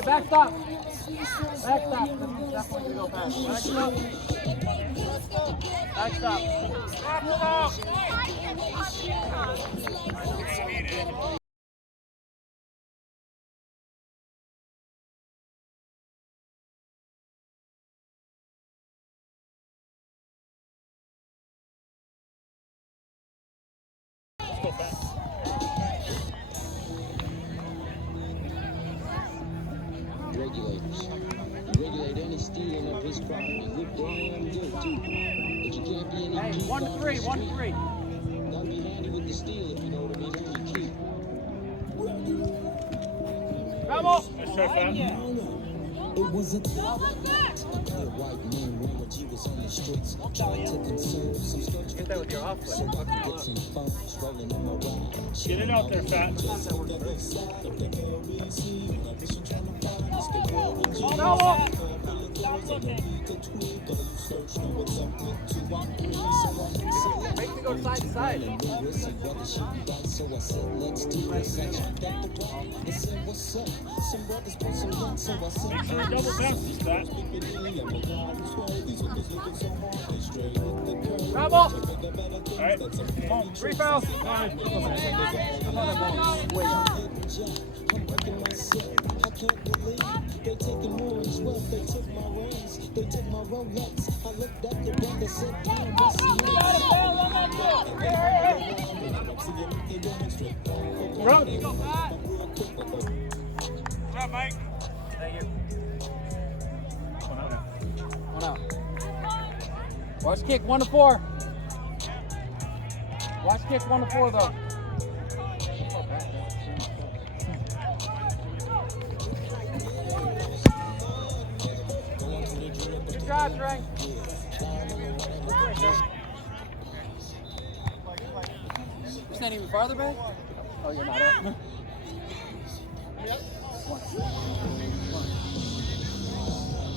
Okay, back stop. Back stop. Definitely go fast. Back stop. Back stop. Let's go fast. Regulators. You regulate any stealing of his property. You're damn good too. But you can't be any Hey, key 1 to 3, 1 to 3. Gotta be handy with the steel if you know what I mean. That's your key. Vamos. Let's try fast. It was a clear white man Raymond G was on the streets trying to conserve some structure. Get that with your off foot. So I could get some funds rolling in my ride. Get it out there, fat. Make me go side to side. So I said, let's do this. I jumped at the wall and said, what's up? Some brothers put some guns, so I said, Make sure it double bounces, fat. Bravo. All right. Come on. 3 fouls. I'm working myself. I can't believe they taking more as well. They took my rings, they took my Rolex. I looked at the brother, said, damn, what's the Run. Good job, Mike. Thank you. One out. Watch kick 1 to 4. Watch kick 1 to 4 though. Good job, Trey. You stand even farther back? Oh, you're not up. One.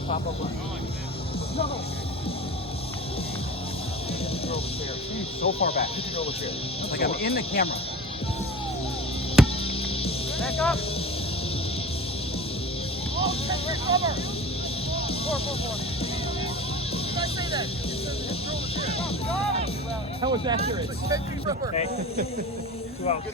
Pop up one. No. He's so far back. Hit the roller chair. Like I'm in the camera. Back up. Oh, take cover. 4. Did I say that? It says hit the roller chair. That was accurate. Hey. 2 outs.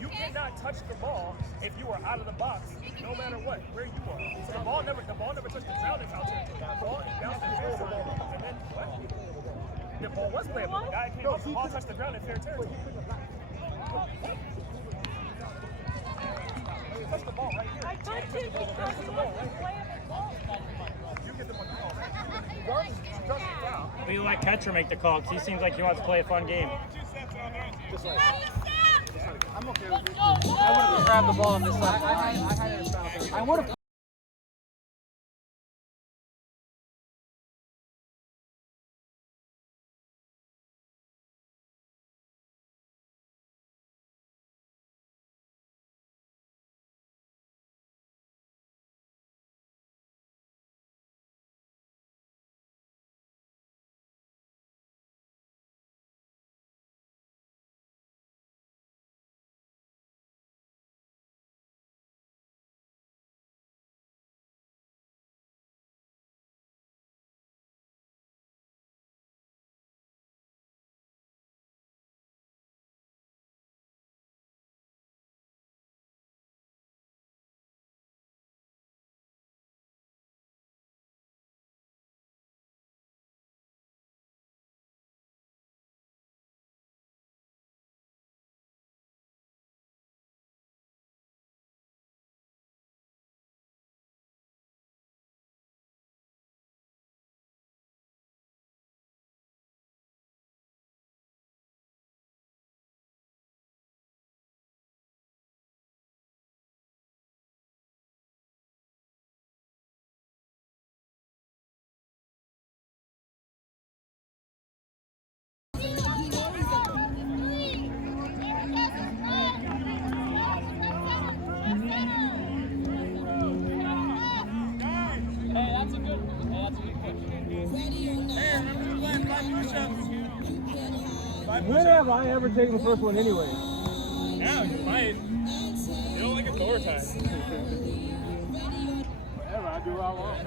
You cannot touch the ball if you are out of the box, no matter what, where you are. So the ball never touched the ground in foul territory. The ball bounced in fair territory. And then what? The ball was playable. The guy came up, the ball touched the ground in fair territory. You touch the ball right here. I touched it. You get the one call. Regardless, if you touch the foul. We let catcher make the call because he seems like he wants to play a fun game. Just like I'm okay with it. I would have grabbed the ball on this side. I would have. When have I ever taken the first one anyway? Now you might. You don't like a door time. Whatever, I do what I want.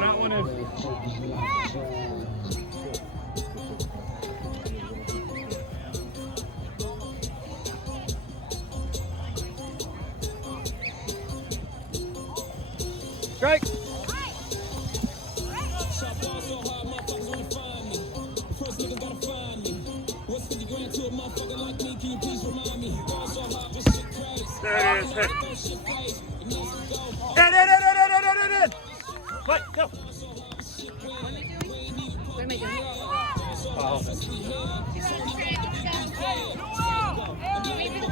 That one is. Strike! There it is. Hit. In! Fight, go. What am I doing? Oh. Maybe the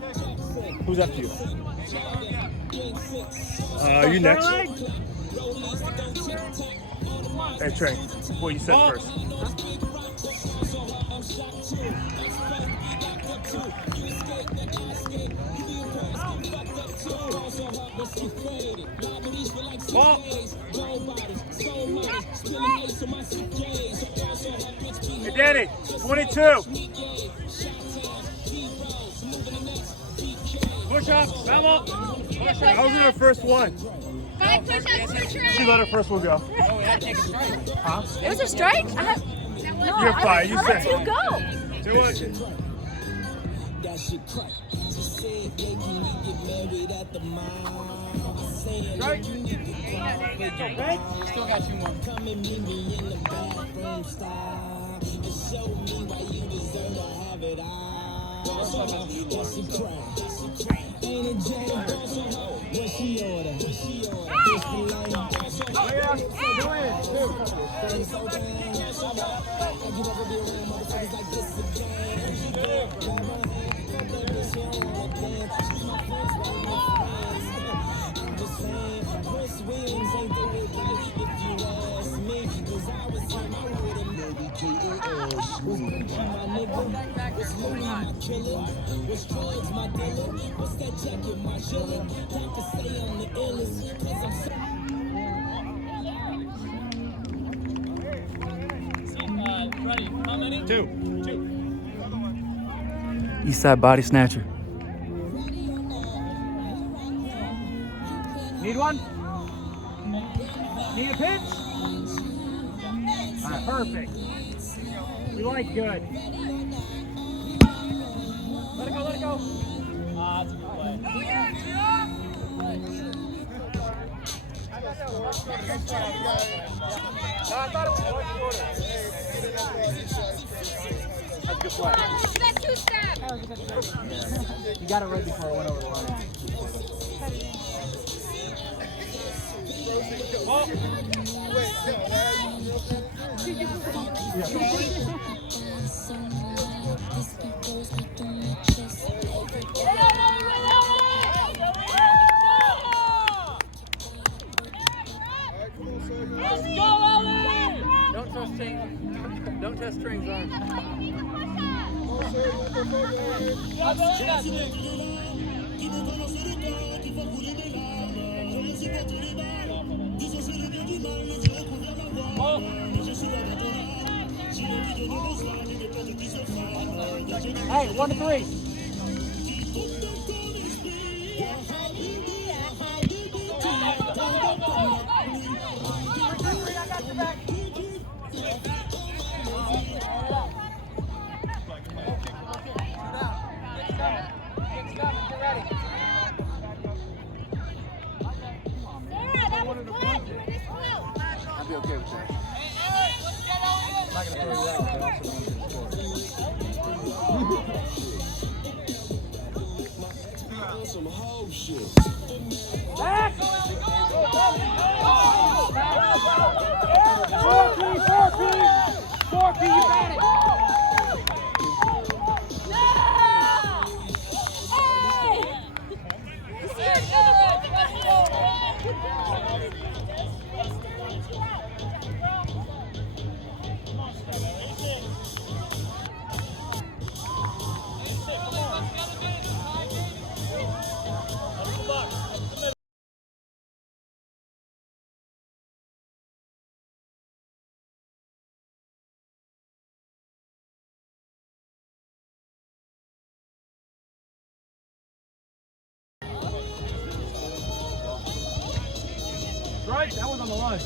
first turn. Who's after you? You next. Hey, Trey. Well, you said first. Ball. Hey, Danny. 22. Push up. Vamos. Push I was in her first one. 5 push-ups for Trey. She let her first one go. Oh, we had to take a strike. Huh? It was a strike? No, You're fine. You I let said. you go. Do it. That shit crack. She said, yeah, can we get married at the mall? I said, Right. you need to Okay. Still got 2 more. come and meet me in the bathroom style and show me why you deserve to have it all. That shit crack. Ain't it Jay? What she order? It's the lane. Oh, yeah. Go in. Things so bad. Have you ever been around motherfuckers like this again? Grab my hand, fuck that bitch, she don't wanna dance. She's my friends, but I'm not friends. I'm just saying, Prince Williams ain't do it right if you ask me. Cause I was him, I would've maybe K.O.S. Was Gucci my nigga? Was Louis my killer? Was drugs my dealer? What's that jacket, my chiller? Doctors say I'm the illest, cause I'm so... Ready. How many? 2. Eastside Body Snatcher. Need one? Need a pinch? All right, perfect. We like good. Let it go, let it go. That's a good play. I thought it was one quarter. That's a good play. That 2-step. You got it right before I went over the line. Oh. Don't test strings on. Hey, 1 to 3. I'd be okay with that. I'm not going to throw you out, but I also want to score. Some whole shit. Back! Four P, you got it! Right, that was on the line.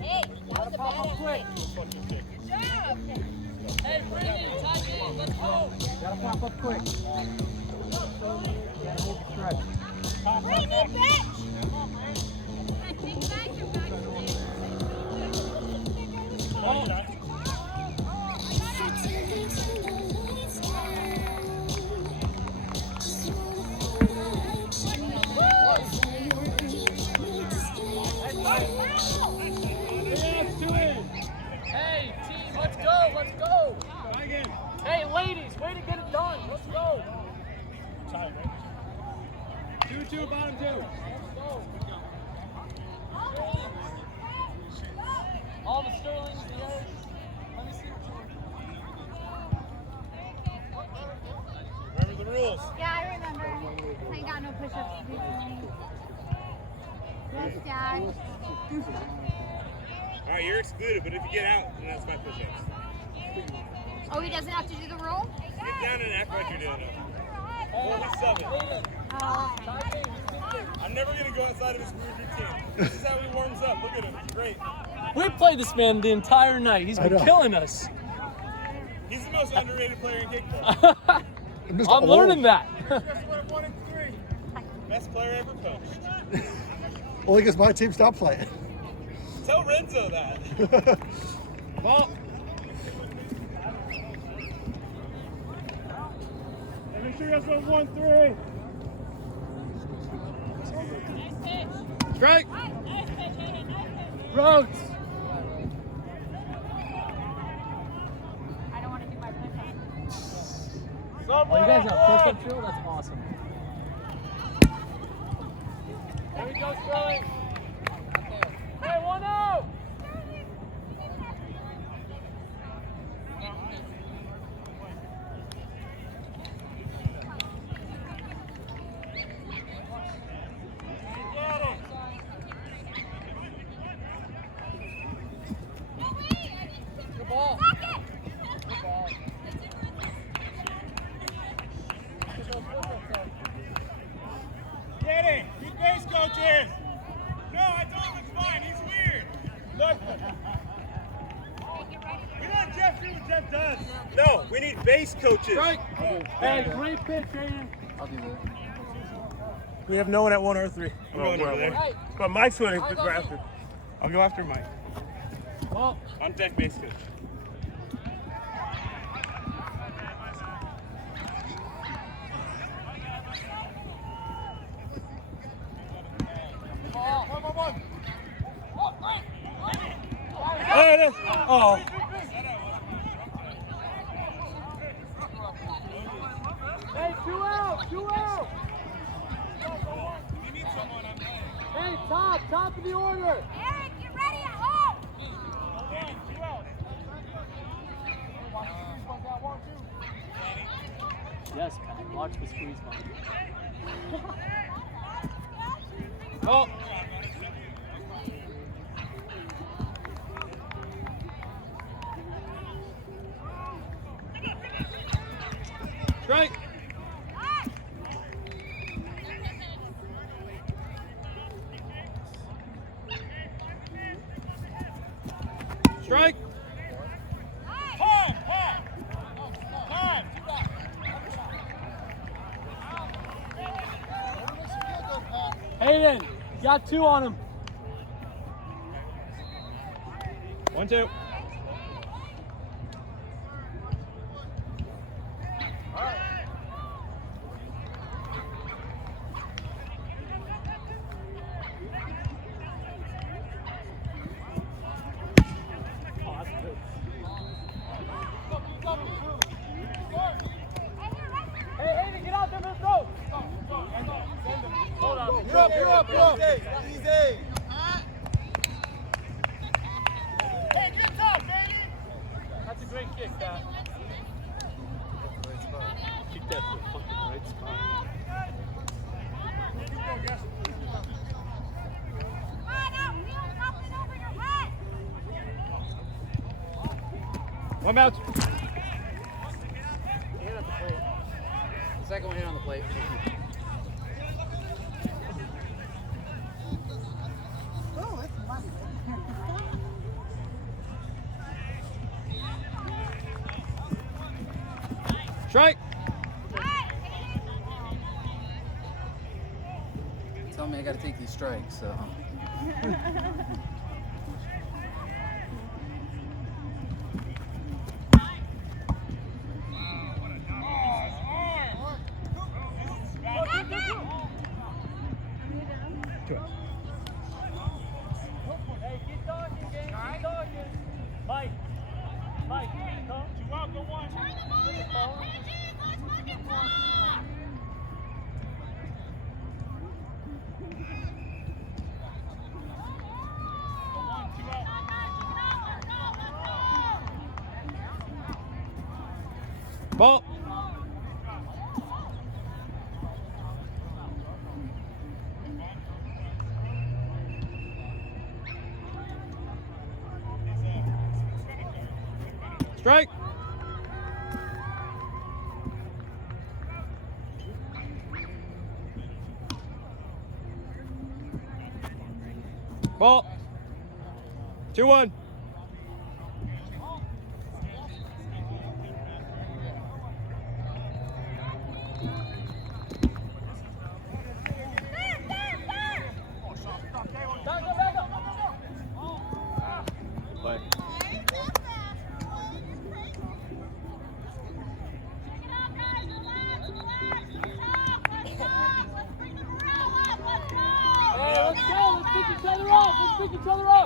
Hey, that was a bad play. Hey, Brandon, tight end, let's go. Gotta pop up quick. Gotta hold the stretch. Bring it back. I think back your back. You two, bottom two. All the Sterlings, the O's. Let me see. Remember the rules. Yeah, I remember. I ain't got no push-ups to do tonight. Yes, Dad. All right, you're excluded, but if you get out, then that's my push-ups. Oh, he doesn't have to do the roll? Get down and act like you're doing it. Only 7. Oh, okay. I'm never going to go outside of his weird routine. This is how he warms up. Look at him. He's great. We played this man the entire night. He's been killing us. He's the most underrated player in kickball. I'm learning that. Best player ever coached. Only because my team stopped playing. Tell Renzo that. Ball. Make sure you have 1-3. Strike. Rhodes. I don't want to do my push-ups. Oh, you guys have push-up drill? That's awesome. There we go, Sterling. Hey, 1-0. Good ball. Good ball. Get it. Keep base coaches. No, I told him it's fine. He's weird. Look. We let Jeff do what Jeff does. No, we need base coaches. Strike. Hey, great pitch, Aiden. I'll do that. We have no one at 1 or 3. I'm going over there. Right. But Mike's winning. I'll Good go for after. I'll go after Mike. Ball. On deck base coach. Oh, it is. Oh. Hey, 2 out. 2 out. Hey, top of the order. Eric, get ready at home. Yes, Pat. Watch the squeeze button. Oh. Strike. Strike. Aiden, you got 2 on him. 1-2. Hey, Aiden, get out there, let's go. Hold on. You're up. Easy. That's a great kick, Pat. Kick that to the fucking right spot. One out. Second one hit on the plate. Strike. Tell me I gotta take these strikes, so. Hey, keep talking, gang. Keep talking. Mike, come. You out, go one. Ball. Strike. Ball. 2-1. Play.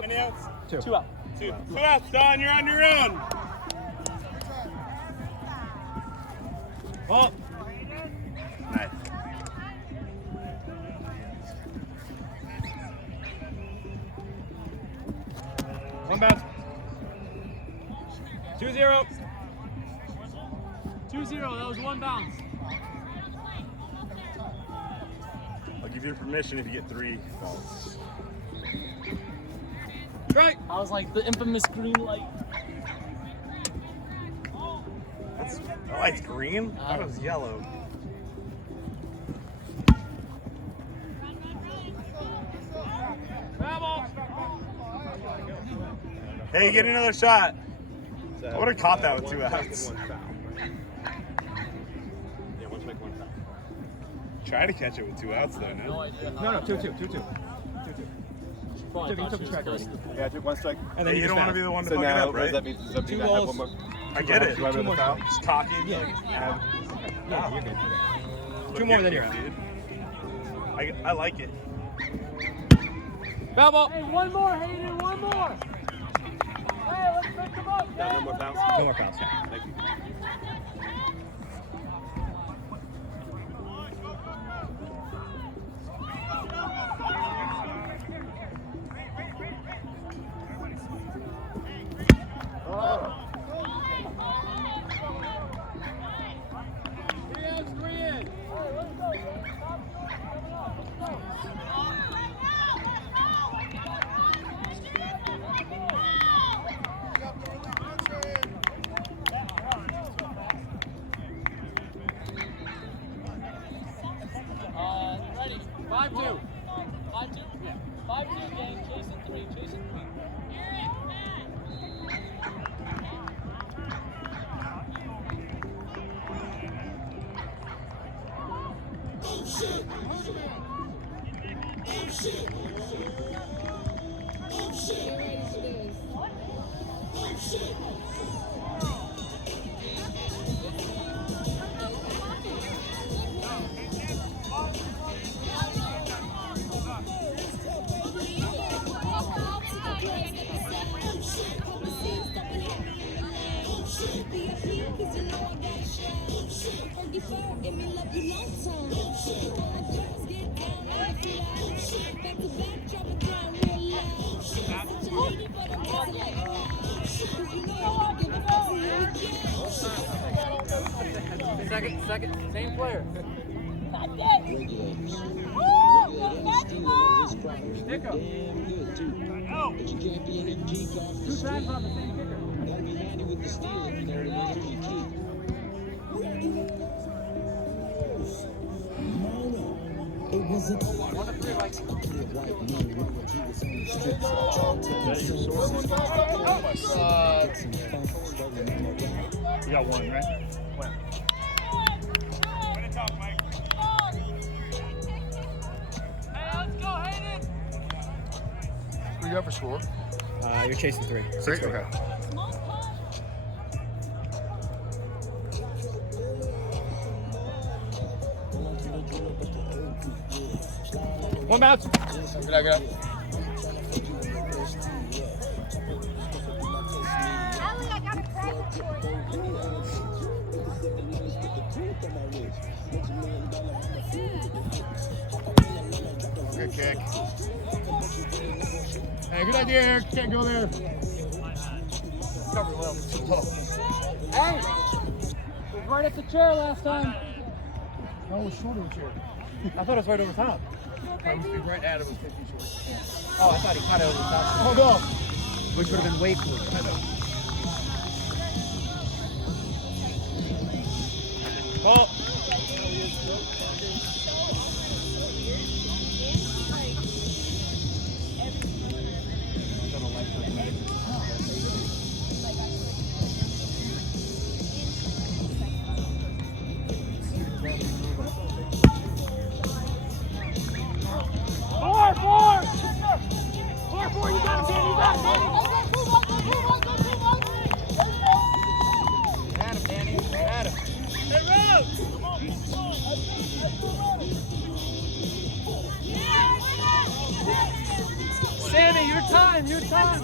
Any outs? Two out. Two outs, Don. You're on your own. Ball. Nice. One bounce. 2-0. 2-0, that was one bounce. I'll give you permission if you get 3 balls. Strike. I was like the infamous green light. Oh, it's green? I thought it was yellow. Hey, get another shot. I would have caught that with 2 outs. Try to catch it with 2 outs though, No no? idea. No, 2-2. 2-2. Probably Took thought a she strike was already. supposed Yeah, I took 1 strike. And Hey, then you don't want to be the one to fuck it up, what does right? that mean? Does that mean 2 I have balls. one more? I get it. Do I have another foul? Just cocky. Yeah. Yeah. Yeah, you're good. Look 2 more at than me, you're out. dude. I like it. Foul ball. Hey, one more, Hayden, one more. Hey, let's pick them up. No more fouls? No more fouls. Yeah. Thank you. Ready, 5-2. 5-2? Yeah. 5-2 gang, chasing 3, chasing 3. Second, same player. Regulators. Damn good too. But you can't be any geek off the street. Gotta be handy with the steel if you know what I mean. Your key. It wasn't One of 3 like. You got 1, right? When? Way to talk, Mike. Hey, let's go, Hayden. What you got for score? You're chasing 3. 6? Okay. One bounce. Good eye, good eye. Allie, I got a present for you. Good kick. Hey, good idea, Eric. Can't go there. Cover well. Hey! right at the chair last time. No, it was short of the chair. I thought it was right over top. I was right at it was 50 short. Oh, I thought he caught it over the top. Hold on. Which would have been way cooler. I know. Ball. Sammy, your time, your time.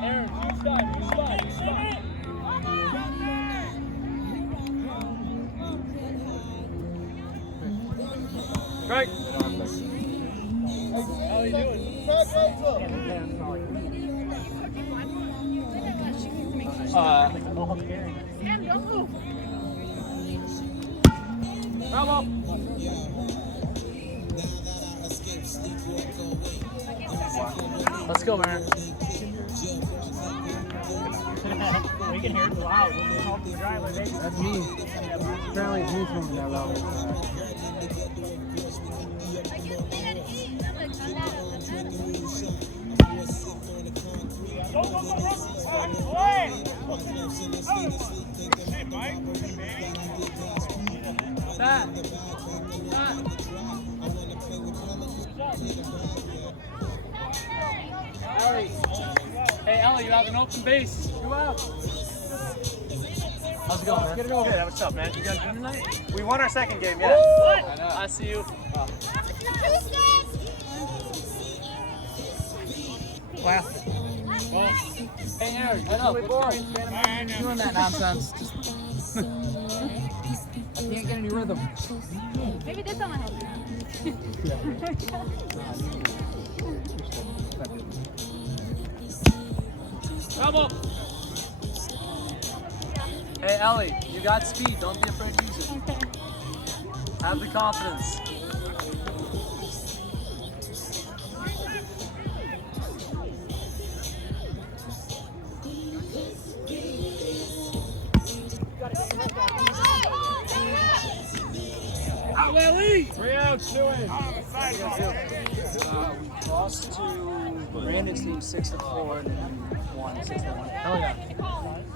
Aaron, you start. Right. How you doing? Sam, don't move. Bravo. Let's go, man. We can hear it loud when we call the driver. That's me. Apparently it's me smoking that loud. Go, Russell. Play. Hey, Mike. That. Ellie. Hey, Ellie, you have an open base. Go out. How's it going, man? Get it over. Good, what's up, man? You guys win tonight? We won our second game, yeah. I know. I see you. Wow. Well, hey, Aaron, head up. Let's go. You're doing that nonsense. I can't get any rhythm. Maybe this one will help you. Come up. Hey, Ellie, you got speed. Don't be afraid to use it. Have the confidence. Ellie! 3 outs, do it. We lost to Brandon's team 6-4 and then won 6-1. Hell yeah.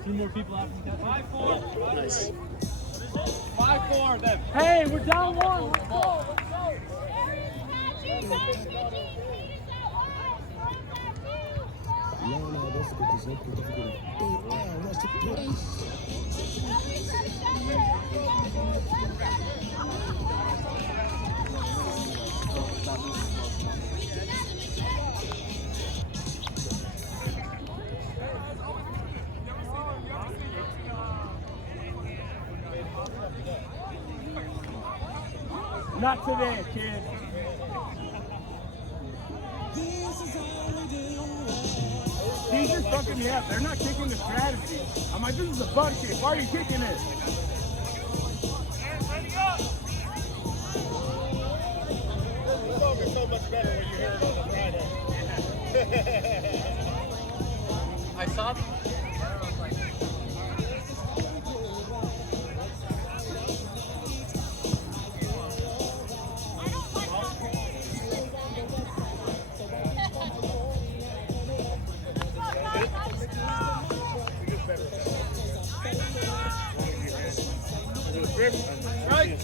2 more people after the catch. 5-4. Nice. 5-4 then. Hey, we're down one. Let's go. Not today, kid. He's just fucking me up. They're not kicking the strategy. I'm like, this is a butt kick. Why are you kicking it? It's so much better when you hear it on the Friday. I saw Right?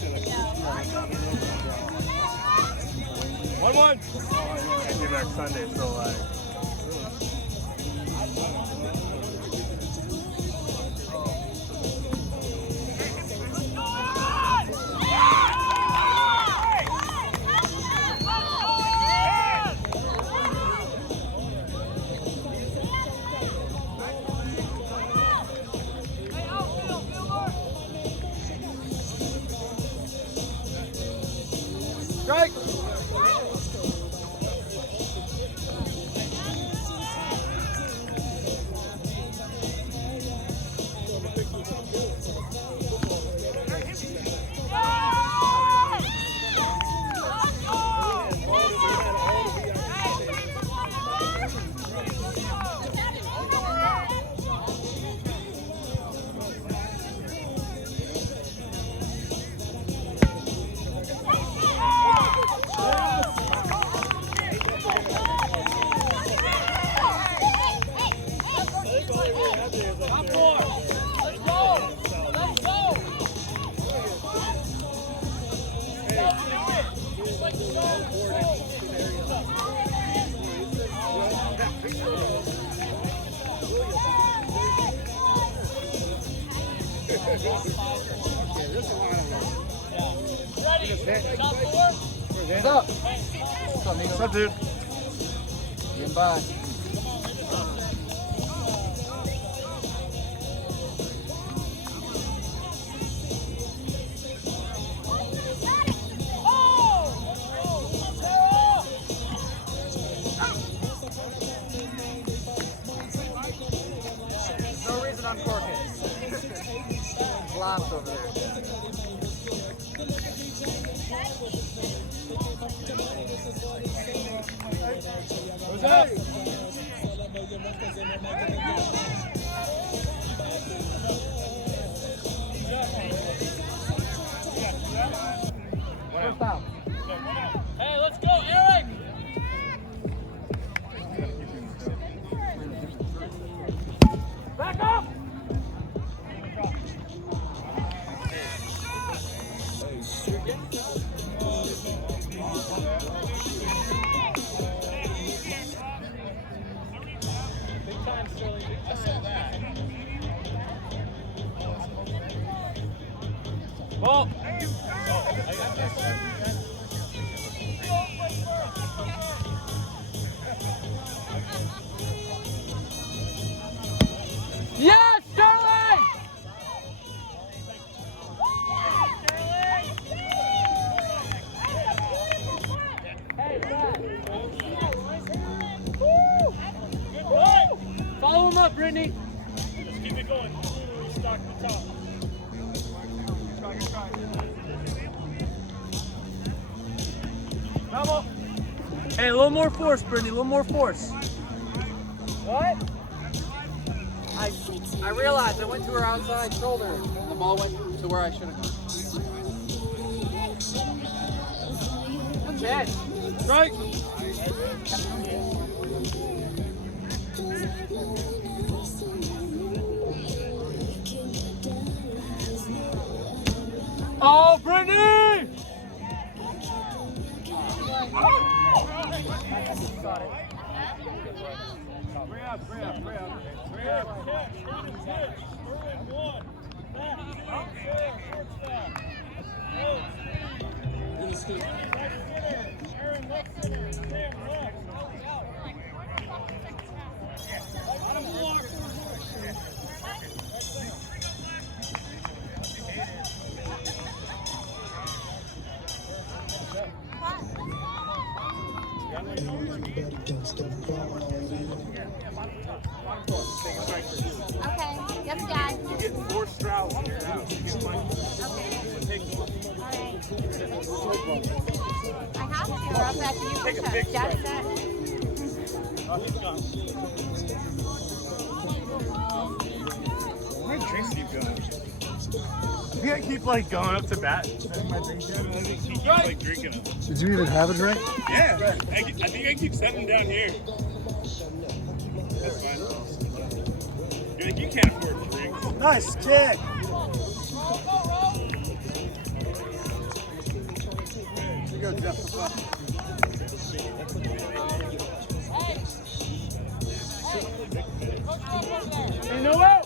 1-1. Can't get back Sunday, so like. Strike. What's up? What's up, Nico? What's up, dude? Getting by. no reason I'm corking. Flops over there. What's up? First down. Hey, let's go, Eric! Back up! Big time, Sterling. Big time. Ball. Yes, Sterling! Follow him up, Brittany. Let's keep it going. Stock the top. Vamos. Hey, a little more force, Brittany. A little more force. What? I realized I went to her outside shoulder and the ball went to where I should have gone. Good catch. Strike. Oh, Brittany! Okay. Yes, Dad. You get 4 straws in your house. You get one. Take one. All right. I have to. Or else after you Take a push big ups. Dad strike. My drinks keep going. I think I keep like going up to bat, setting my drink down, and I think he keeps like drinking them. Did you even have a drink? Yeah, I think I keep setting them down here. That's fine. You're like, you can't afford drinks. Nice kick. Here you go, Jeff. You know what?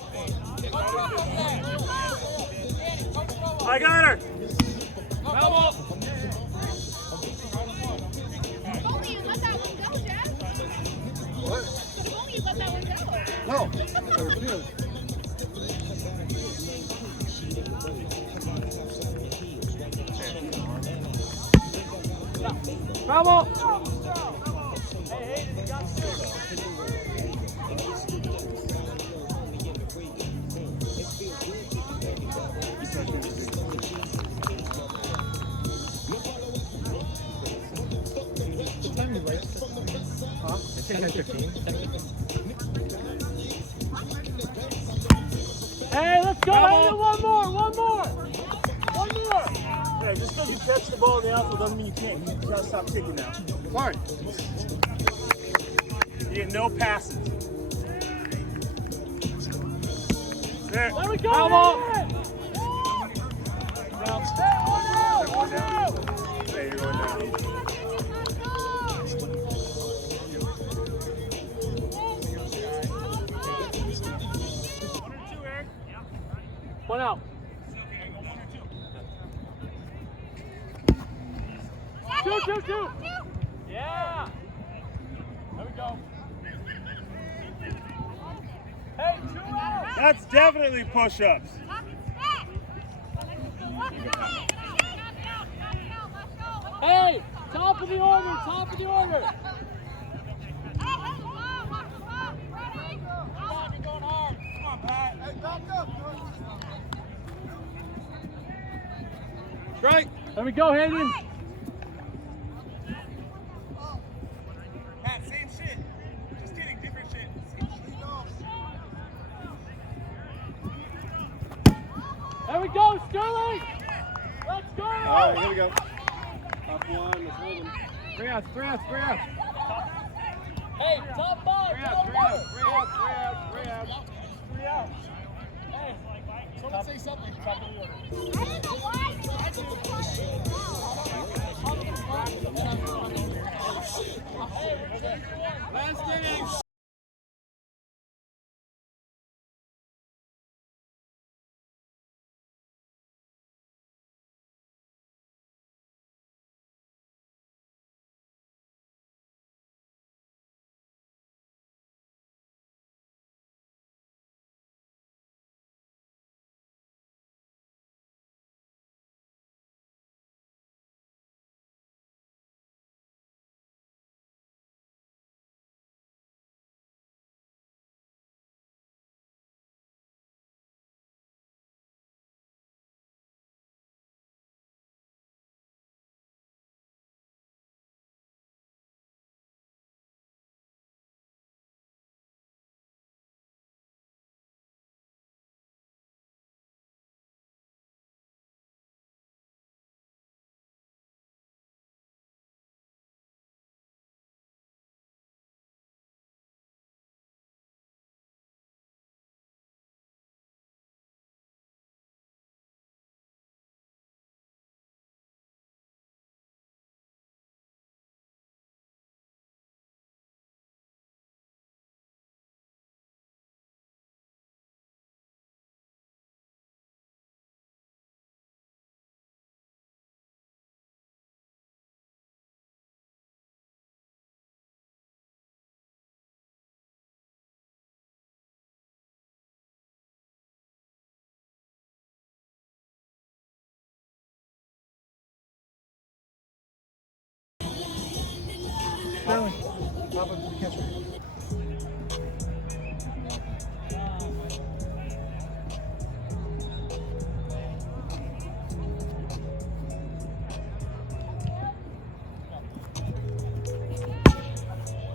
I got her. Foul ball. If only you let that one go, Jeff. What? If only you let that one go. No. I refuse. Foul ball. Hey, Hayden, you got two. Hey, let's go! Hayden, one more! Hey, just because you catch the ball in the outfield doesn't mean you can't. You gotta stop kicking now. Sorry. You get no passes. There. There we go! Foul ball! One down. Hey, you're going down. One out. Two. Yeah. There we go. Hey, 2 out. That's definitely push-ups. Hey, top of the order. Strike. There we go, Hayden. Pat, same shit. Just kidding, different shit. There we go, Sterling. Let's go. All right, here we go. Top one, let's hold him. 3 outs. Hey, top 5. Three outs. Hey, someone say something. Top of the order. I don't know why. I just Last inning.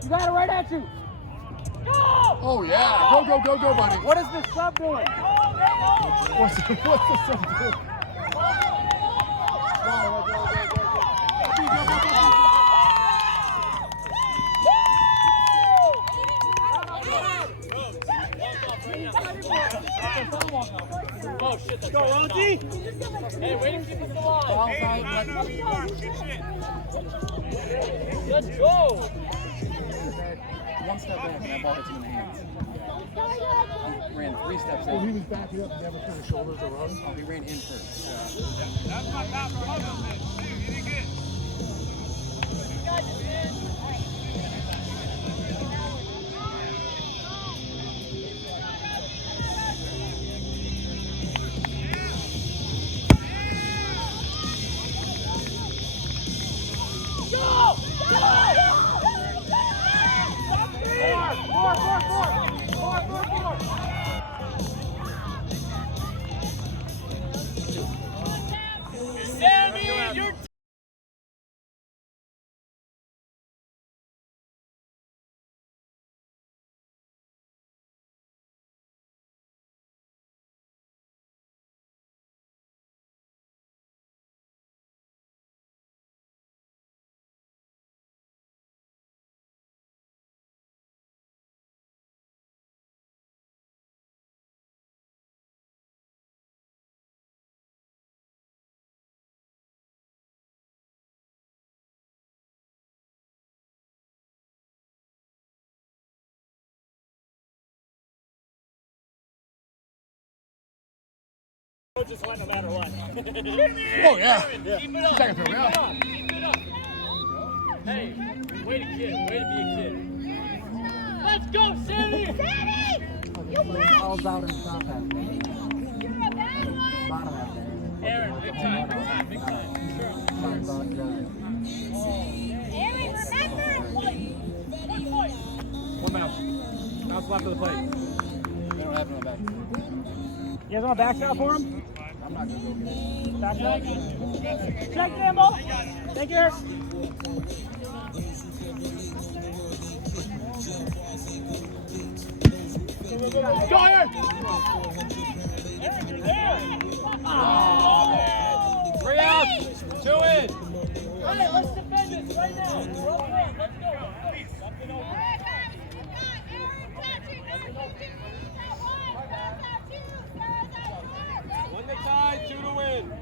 You got it right at you. Oh, yeah. Go, go, go, go, buddy. What is the sub doing? What's the sub doing? Oh shit, that's Go, Ronty! Hey, way to keep us alive. Let's go. One step back and that ball hits him in the hands. Ran 3 steps Oh, he in. was backing up and never turned his shoulders to run. Oh, he ran in first. That's my top problem, man. Dude, you did good. Sammy, you're Just went no matter what. Oh, yeah. keep it up. Second throw, Keep yeah. it up. Keep it up. Hey, way to kid. Way to be a kid. Let's go, Sammy. Fouls out and stop half. Bottom half. Aaron, big time, big time, big time. Sure. One mouse. Mouse left of the plate. They don't have no back. You guys want a back shot for him? I'm not going to go get it. Back shot. Check, Campbell. Take care. Go, Aaron. Three outs. 2 in. All right, let's defend this right now. We're all in. Let's go. Something over. Win the tie, 2 to win.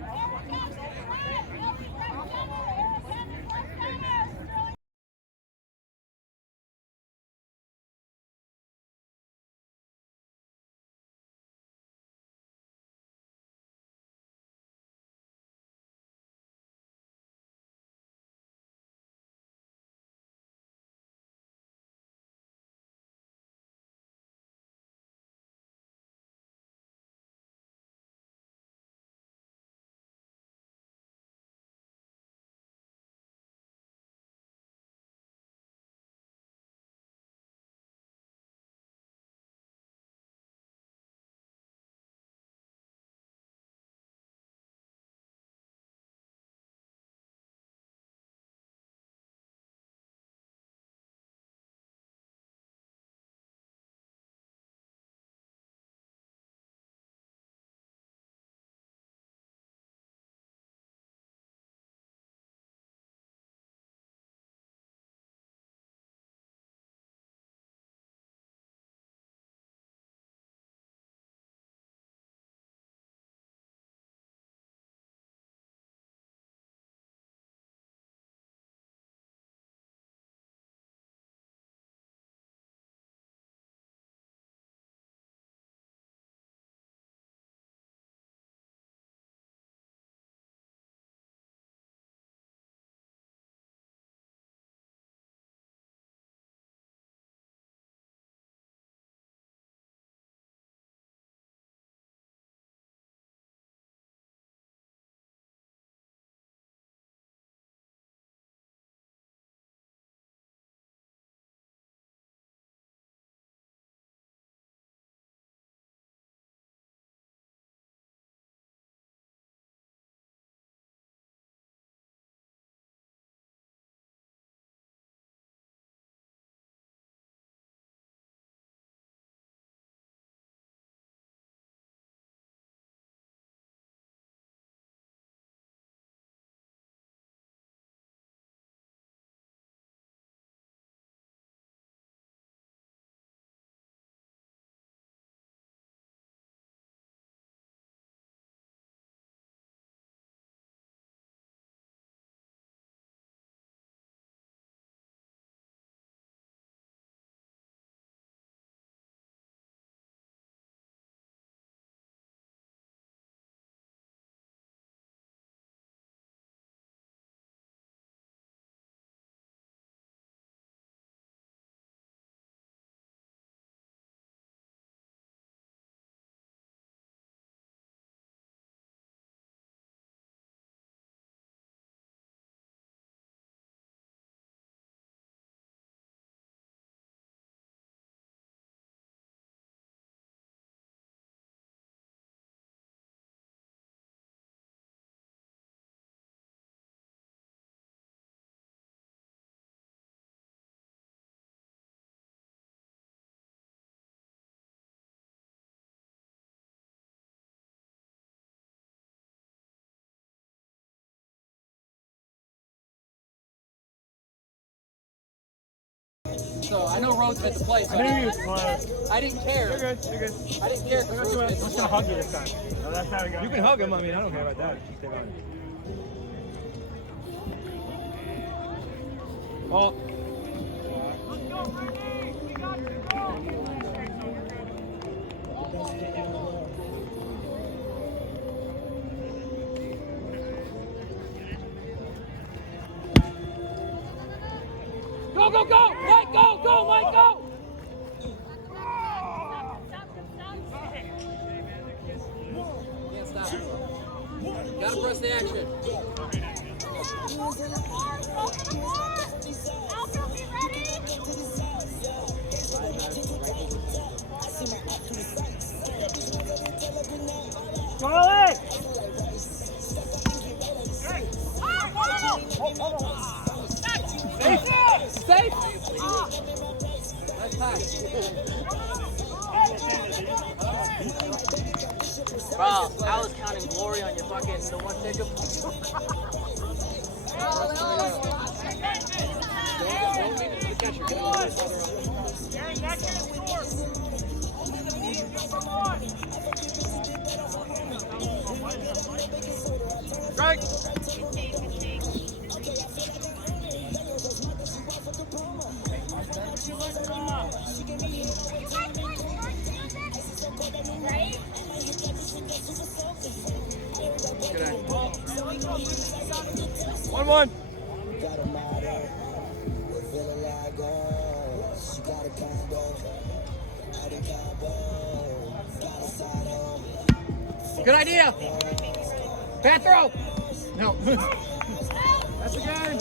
so I know Rhodes hit the play, so I knew he was close. I didn't care. You're good. You're good. I didn't care. 'cause Rhodes hit the Let's play. gonna hug you this time. No, that's how we go. You can hug him. I mean, I don't care about that. Stay on. Oh. Go, go, go! Mike, go, go, Mike, go! Can't stop. Gotta press the action. Charlie! Safe! That's tight. Bro, I was counting glory on your fucking the one ticket. Don't leave it to the catcher. Gary, that can't score. Strike! Good eye. 1-1. Got a model, feeling like gold. She got a condo, out in Cabo, got a side on. Good idea. Bad throw. No. That's the game.